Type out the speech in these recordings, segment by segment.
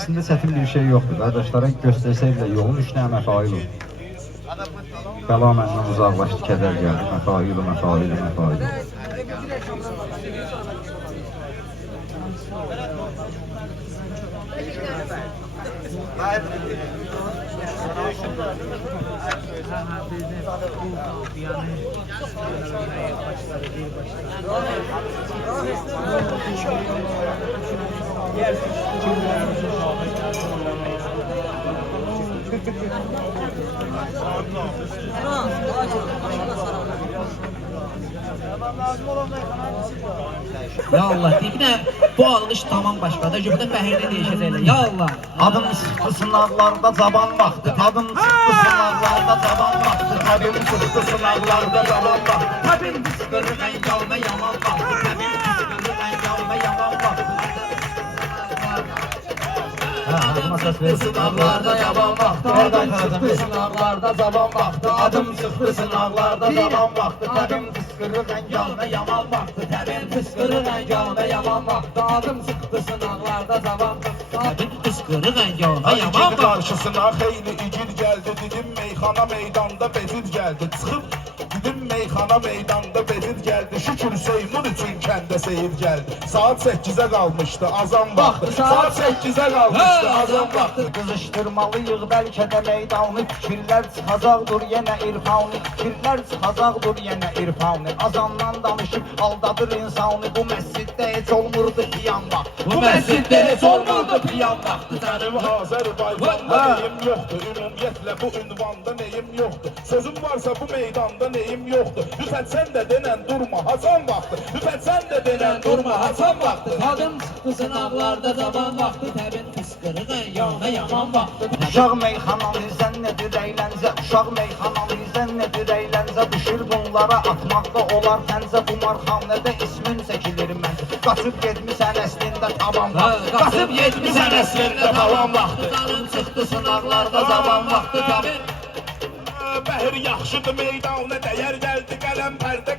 əslində çətin bir şey yoxdur. Qardaşlara göstərsəydilə yolun 3 dənə məfail olur. Bəla məndən uzaqlaşdı, kədər gəldi. Məfailu, məfailu, məfailu. Ya Allah, deyib nə, bu alış tamam başqadır, burada fəhirdə deyişəcəklər, ya Allah. Adım çıxdı sınaqlarda cavan vaxtı, adım çıxdı sınaqlarda cavan vaxtı, adım çıxdı sınaqlarda cavan vaxtı, adım çıxdı rəngalma yaman vaxtı, adım çıxdı rəngalma yaman vaxtı. Sınaqlarda yaman vaxtı, adım çıxdı sınaqlarda cavan vaxtı, adım çıxdı sınaqlarda cavan vaxtı, adım fıskırı rəngalma yaman vaxtı, adım fıskırı rəngalma yaman vaxtı, adım çıxdı sınaqlarda cavan vaxtı, adım Fıskırı rəngalma yaman İgid vaxtı. qarşısına xeyli igid gəldi, dedim meyxana meydanda bezid gəldi. Çıxıb dedim meyxana meydanda bezid gəldi. Şükür Seymun üçün kəndə seyir gəldi. Saat 8-ə qalmışdı azan vaxtı. Saat 8-ə qalmışdı azan vaxtı. Qızışdırmalıyıq bəlkə də meydanı, fikirlər çıxacaqdır yenə irfanı, fikirlər çıxacaqdır yenə irfanı. Azandan danışıb aldadır insanı, bu məsciddə heç olmurdu piyan vaxtı, bu məsciddə heç olmurdu piyan vaxtı. Mənim Azərbaycanda neyim yoxdur, ümumiyyətlə bu ünvanda neyim yoxdur. Sözüm varsa bu meydanda neyim yoxdur. Lütfətsən də denən durma Hasan vaxtı, lütfətsən də denən durma Hasan vaxtı. Adım çıxdı sınaqlarda cavan vaxtı, təbin fıskırı rəngalma yaman vaxtı. Uşaq meyxananı zənnedir əyləncə, uşaq meyxananı zənnedir əyləncə, düşür bunlara atmaqda olar təncə, bu marxanədə ismin çəkilir məncə. Qaçıb getmisən əslində tavan vaxtı, qaçıb getmisən əslində tavan vaxtı. Adım çıxdı sınaqlarda cavan vaxtı, təbin Bəhir yaxşıdır meydana dəyər gəldi, qələm pərdə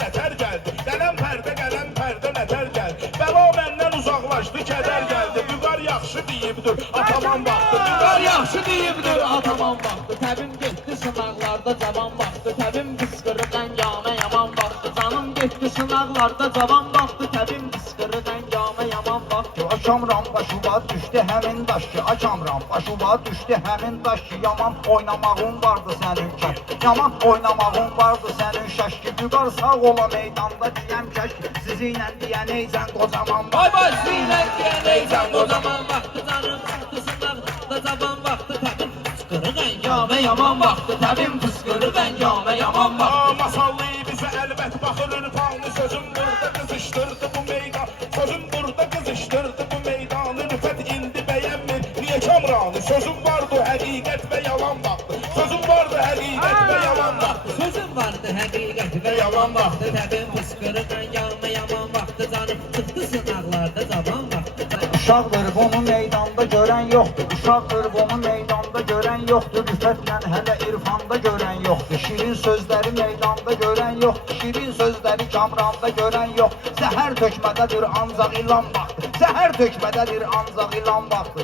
nətər gəldi, qələm pərdə nətər gəldi. Bəla məndən uzaqlaşdı, kədər gəldi, Vüqar yaxşı deyibdir, ataman vaxtı, Vüqar yaxşı deyibdir, ataman vaxtı. Təbin getdi sınaqlarda cavan vaxtı, təbin fıskırı rəngalma yaman vaxtı. Canım getdi sınaqlarda cavan vaxtı, təbin fıskırı rəngalma yaman vaxtı. Açamram başıma düşdü həmin daş ki, açamram başıma düşdü həmin daş ki, yaman oynamağın vardı sənin kəş, yaman oynamağın vardı sənin şaş ki, Vüqar sağ ola meydanda deyəm kəş ki, sizi ilə deyən eycən qocaman Ay baş sizinlə deyən eycən qocaman vaxtı, canım çıxdı sınaqlarda cavan vaxtı, təbin fıskırı rəngalma yaman vaxtı, təbin fıskırı rəngalma yaman vaxtı. Masallıyı bizə əlbət baxır ürfanı, sözüm burada qızışdırdı bu meydan, sözüm burada qızışdırdı bu meydanı, rüfət indi bəyənmir, niyə kamranı, sözüm vardı həqiqət və yalan vaxtı, sözüm vardı həqiqət və yalan vaxtı. Sözüm vardı həqiqət və yalan vaxtı, təbin fıskırı rəngalma yaman vaxtı, canım çıxdı sınaqlarda cavan vaxtı. Uşaqdır bunu meydanda görən yoxdur, uşaqdır bunu meydanda görən yoxdur, rüfətlə hələ irfanda görən yoxdur, şirin sözləri meydanda görən yoxdur, şirin sözləri kamranda görən yox, zəhər tökmədədir ancaq ilan vaxtı, zəhər tökmədədir ancaq ilan vaxtı.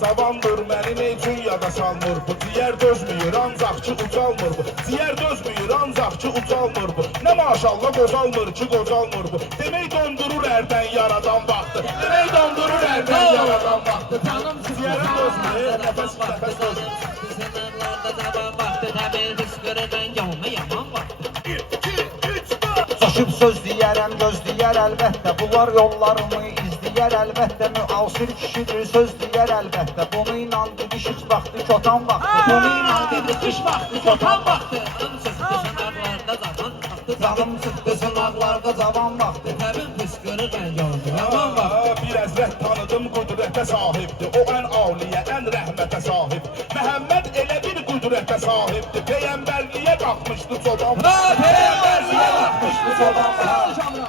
Cavandır məni ne üçün yada salmır bu, ciyər dözmüyor ancaq ki ucalmır bu, ciyər dözmüyor ancaq ki ucalmır bu, nə maşallah qocalmır ki qocalmır bu, demək dondurur ərdən yaradan vaxtı, demək dondurur ərdən yaradan vaxtı, canım ciyəri dözmüyor, nəfəs dözmüyor. Sınaqlarda cavan vaxtı, təbin fıskırı rəngalma yaman vaxtı. 1, 2, 3, 4. Saçıb söz deyərəm, göz deyər əlbəttə, bunlar yollarımı izləyər əlbəttə, müasir kişidir söz deyər əlbəttə, bunu inan dedi şiş vaxtı çotan vaxtı, bunu inan dedi şiş vaxtı çotan vaxtı. Canım çıxdı sınaqlarda cavan vaxtı, Canım çıxdı sınaqlarda cavan vaxtı, təbin fıskırı rəngalma yaman vaxtı. Bir əzrət tanıdım qüdrətə sahibdir, o ən aliyə, ən rəhmətə sahib, Məhəmməd elə bir qüdrətə sahibdir, Peyyəmbərliyə qalxmışdı çoban vaxtı, Peyyəmbərliyə qalxmışdı çoban vaxtı.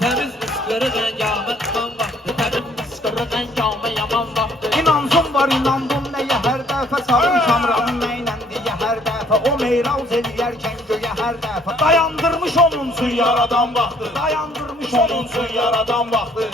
Təmiz fıskırı rəngalma yaman vaxtı, təbin fıskırı rəngalma yaman vaxtı. İnancım var, inandım nəyə hər dəfə, sarım kamranım neynən deyə hər dəfə, o meyraz eləyərkən göyə hər dəfə, dayandırmış onun üçün yaradan vaxtı, dayandırmış onun üçün yaradan vaxtı.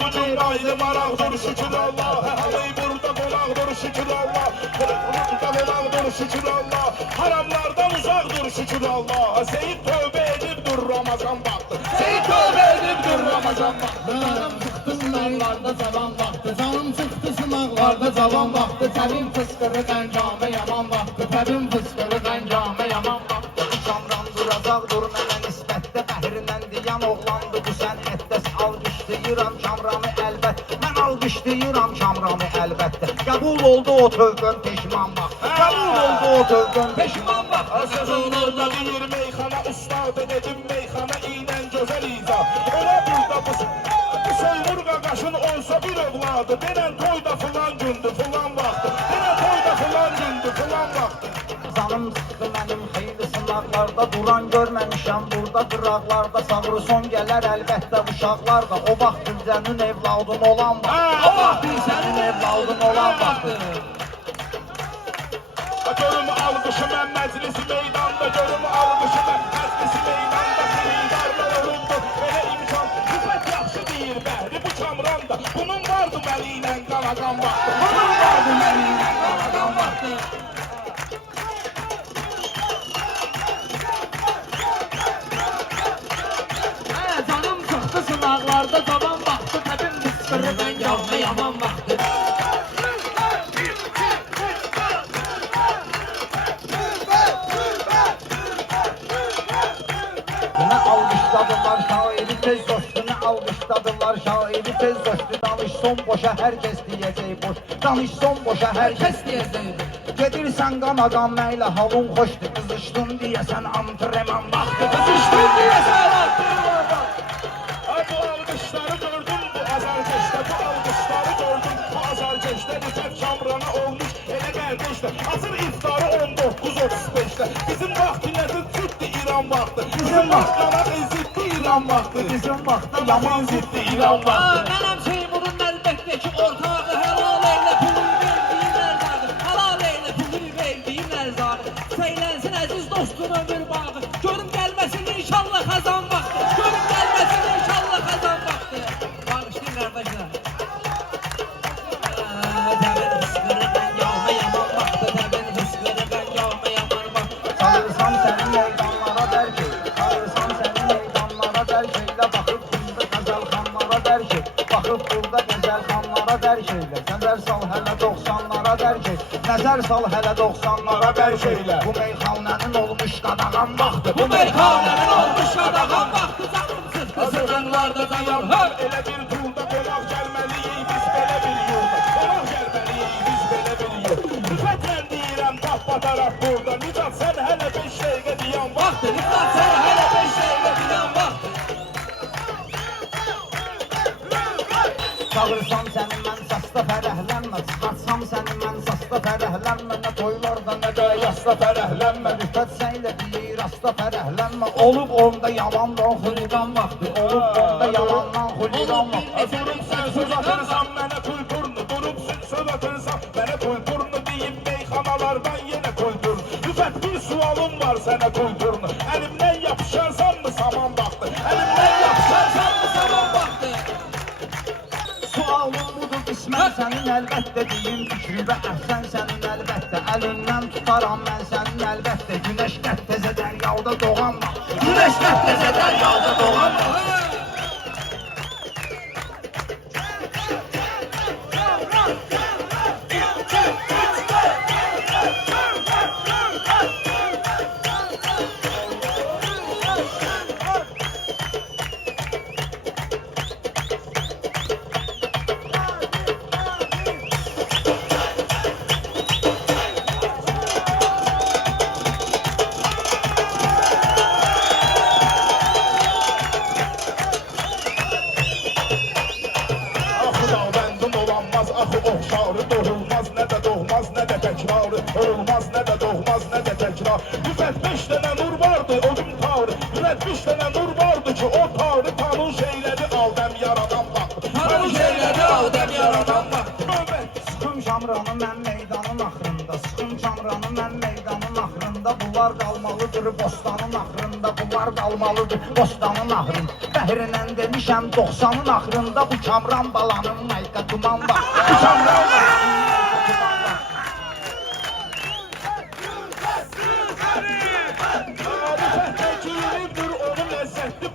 Bu cümlaydı maraqdır şükür Allah. Halay burada qonaqdır şükür Allah. Burada qonaqdır şükür Allah. Haramlardan uzaqdır şükür Allah. Seyid tövbə edibdir Ramazan vaxtı. Seyid tövbə edibdir Ramazan vaxtı. Canım çıxdı sınaqlarda cavan vaxtı. Canım çıxdı sınaqlarda cavan vaxtı. Təbim fıskırı qəncamə yaman vaxtı. Təbim fıskırı qəncamə yaman vaxtı. Kamran duracaqdır mənə nisbətdə Bəhrindən deyən oğlandı bu sənətdə Alqışlayıram Kamranı əlbət Mən alqışlayıram Kamranı əlbətdə Qəbul oldu o tövbəm peşman bax Qəbul oldu o tövbəm peşman bax Sözünlərdə bir meyxana ustadı dedim meyxana ilə gözəl iza. Ola burada bu Seymur qaqaşın olsa bir övladı. Denən toyda filan gündü filan vaxtı. Denən toyda filan gündü filan vaxtı. Canım çıxdı mənim xeyli sınaqlarda Duran görməmişəm burada qıraqlarda Sağır son gələr əlbəttə uşaqlar da O vaxt Gülcənin evladın olan vaxt O vaxt Gülcənin evladın olan vaxtı Görüm alqışı mən məclisi meydanda. Görüm alqışı mən məclisi meydanda. Xiridarla olundu belə imkan. Rüfət yaxşı deyir Bəhri bu Kamranda. Bunun vardı məli ilə qanaqan vaxtı. Bunun vardı məli ilə qanaqan vaxtı. Canım çıxdı sınaqlarda cavan vaxtı. Təbim fıskırı qəncamə yaman vaxtı. Nə alqışladılar şairi tez coşdu Nə alqışladılar şairi tez coşdu Danış son boşa hər kəs deyəcək boş Danış son boşa hər kəs Kəs deyəcək. Gedirsən qanadan məylə halın xoşdur Qızışdın deyəsən antreman vaxtı Qızışdın deyəsən antreman vaxtı Bu alqışları gördüm bu azarkeşdə. Bu alqışları gördüm bu azarkeşdə. Rüfət Kamrana olmuş elə qardeşdə. Asır iftarı 19:35'də. Bizim vaxtinəzin ciddi İran vaxtı. Bizim vaxtlara ziddi İran vaxtı. Bizim vaxtda yaman ziddi İran vaxtı. Mənəm Seymurun əlbəttə ki ortağı Halal eylə pulu verdiyin ərzağı. Halal eylə pulu verdiyin ərzağı. Seylənsin əziz dostun ömür bağı. Görüm gəlməsin inşallah xazan vaxtı. Görüm gəlməsin inşallah xazan vaxtı. Bağışlayın qardaşlar. Təbin fıskırı qəncamə yaman vaxtı. Təbin fıskırı qəncamə yaman vaxtı. Çağırsam səni meydanlara dərk et Çağırsam səni meydanlara dərk eylə Baxıb burada qəzəlxanlara dərk et Baxıb burada qəzəlxanlara dərk eylə Nəzər sal hələ 90'lara dərk et Nəzər sal hələ 90'lara dərk eylə Bu meyxanənin olmuş qadağan vaxtı Bu meyxanənin olmuş qadağan vaxtı. Canım çıxdı sınaqlarda cavan vaxtı. Elə bir turda qonaq gəlməliyik biz belə bir yolda. Qonaq gəlməliyik biz belə bir yolda. Rüfətlə deyirəm bax bataraq burada. Nicat sən hələ 5 dəqiqə deyən vaxtı. Nicat sən hələ 5 dəqiqə deyən vaxtı. Çağırsam səni mən səsdə fərəhlənmə Çıxarsam səni mən səsdə fərəhlənmə Nə toylarda nə də yasda fərəhlənmə Rüfət səylə deyir asta fərəhlənmə Olub onda yalandan xuliqan vaxtı Olub onda yalandan xuliqan vaxtı Durub sən söz atırsan mənə kulturnu. Durub sən söz atırsan mənə kulturnu. Deyim meyxanalardan yenə kulturnu. Rüfət bir sualım var sənə kulturnu. Əlimdən yapışarsan mı saman vaxtı? Əlimdən yapışarsan mı saman vaxtı? Sualım budur qismən sənin əlbəttə Deyim fikri və əhsən sənin əlbəttə Əlindən tutaram mən sənin əlbəttə Günəş qət təzə dəryalda doğan vaxtı Günəş qət təzə dəryalda doğan vaxtı oxşarı doğulmaz, nə də doğmaz, nə də təkrarı olmaz, nə də doğmaz, nə də təkrar. 105 dənə nur vardı o gün tarı, 105 dənə nur vardı ki o tarı tanış eylədi Adəm yaradan vaxtı. Tanış eylədi Adəm yaradan vaxtı. Sıxım Kamranı mən meydanın axırında, sıxım Kamranı mən meydanın axırında. Bunlar qalmalıdır bostanın axırında, bunlar qalmalıdır bostanın axırında. Bəhrindən demişəm 90'ın axırında, bu Kamran balanın mayka duman var. Bu Kamran balanın mayka duman var.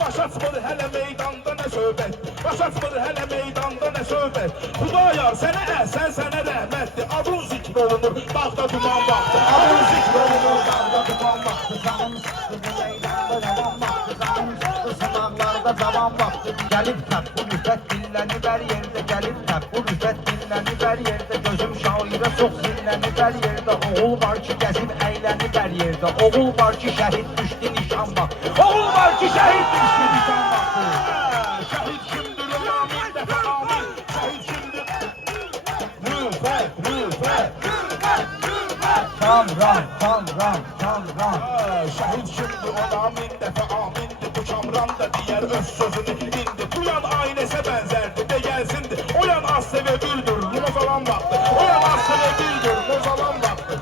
Başa çıxır hələ meydanda nə söhbət, başa çıxır hələ meydanda nə söhbət. Xudayar sənə əhsən, sənə rəhmətdir, adın zikr olunur, dağda duman vaxtı. Adın zikr olunur, dağda duman vaxtı. Canım sıxdı bu meydanda cavan vaxtı, canım sıxdı sınaqlarda cavan vaxtı. Gəlib təb bu rüfət dilləni bər yerdə, gəlib təb bu rüfət dilləni bər yerdə. Gözüm şairə çox zilləni bər yerdə, oğul var ki gəzib əyləni bər yerdə. Oğul var ki şəhid düşdü nişan vaxtı, oğul var ki şəhid düşdü nişan vaxtı. Şəhid kimdir ona min dəfə amin, şəhid kimdir? Rüfət, rüfət, rüfət, rüfət. Kamran, Kamran, Kamran. Şəhid kimdir ona min dəfə amindir, bu Kamran da deyər öz sözünü indi. Bu yan aynəsə bənzərdir, de gəlsindir, o yan az sevə bildir, mozalan vaxtı. O yan az sevə bildir, mozalan vaxtı.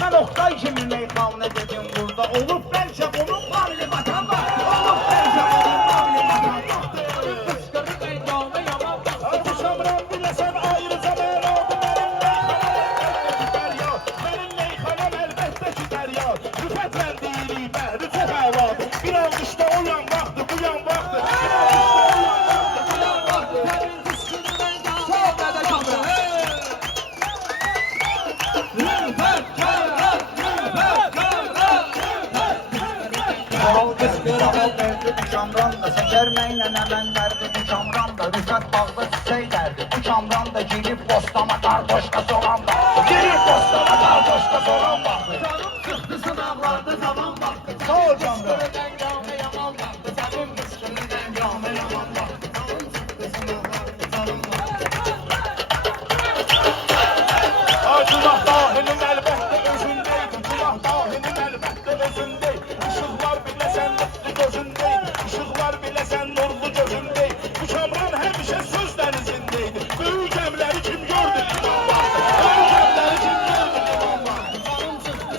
Ben Oktay kimi meyxanə dedim burada. Olub bəlkə onun qanlı vatan var. Olub bəlkə onun qanlı vatan var. Bu Kamran biləsən ayrıca mən oldu mənim meyxanəm əlbəttə ki dərya. Rüfətlə deyirik bəhri çox əladır. Bir alqışda o yan vaxtı, bu yan vaxtı. Bir alqışda o yan vaxtı, bu yan vaxtı. Bu Kamran da səkərməklə əmənlərdi. Bu Kamran da rüfət bağda çiçək dərdi. Bu Kamran da girib bostama qardoşqa soğan var. Girib bostama qardoşqa soğan var. Canım çıxdı sınavlarda zaman vaxtı. Sağ ol Kamran. Yaman vaxtı. Canım qısqınıdan yaman yaman vaxtı. Canım çıxdı sınavlarda zaman vaxtı. Günah dahilin əlbəttə özündeydi, günah dahilin əlbəttə özündeydi. Işıqlar biləsən nurlu gözündeydi, işıqlar biləsən nurlu gözündeydi. Bu Kamran həmişə söz dənizindeydi. Böyük gəmləri kim gördü liman vaxtı, böyük gəmləri kim gördü liman vaxtı. Canım çıxdı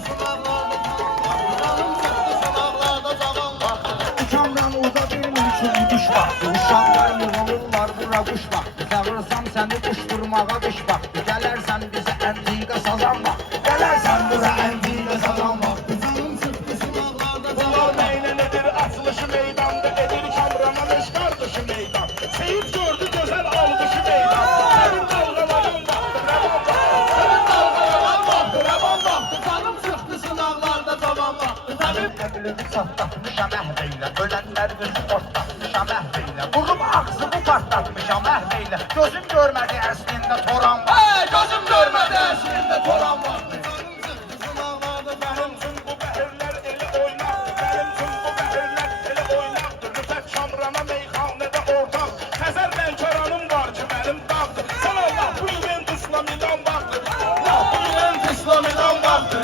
sınavlarda zaman vaxtı. Bu Kamran uza bilmir ki düş vaxtı. Uşaqlar yığılırlar bura quş vaxtı. Çağırsam səni quşturmağa qış vaxtı. Gələrsən bizə əntiqə sazan vaxtı. Gələrsən bura əntiqə sazan vaxtı. Canım çıxdı sınavlarda zaman Bunlar vaxtı. neylə nedir açılışı meydanda, edir Kamran'a meş qardışı meydan. Seyit gördü gözəl alqışı meydan. Sənin dalğalanan vaxtı, rəvan vaxtı. Sənin dalğalanan vaxtı, rəvan vaxtı. Canım çıxdı sınavlarda zaman vaxtı. Mənim təqlimi çatlatmışam əhveylə. Ölənlər gözü portlatmışam əhveylə. Vurub ağzımı partlatmışam əhveylə. Gözüm görmədi əslində toran var. Gözüm görmədi əslində toran var. Canım çıxdı sınavlarda Mənim üçün bu bəhirlər elə oynaqdır, mənim üçün bu bəhirlər elə oynaqdır. Rüfət Kamran'a meyxanədə ortaq, Xəzər Lənkəranım var ki mənim dağdır. Sən Allah bu Juventusla Milan vaxtı, Allah bu Juventusla Milan vaxtı.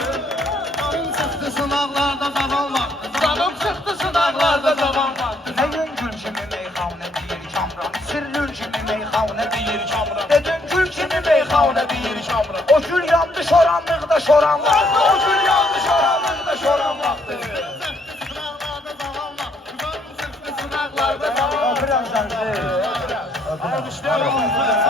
Canım çıxdı sınavlarda zaman vaxtı. Canım çıxdı sınavlarda zaman vaxtı. Nə yüngül kimi meyxanə deyir Kamran. Sirrül kimi meyxanə deyir Kamran. Dedin gül kimi meyxanə deyir Kamran. O gül yandı şoranlıqda şoran vaxtı. O gül yandı şoranlıqda şoran vaxtı. Biraz sənsi. Alqışlayalım.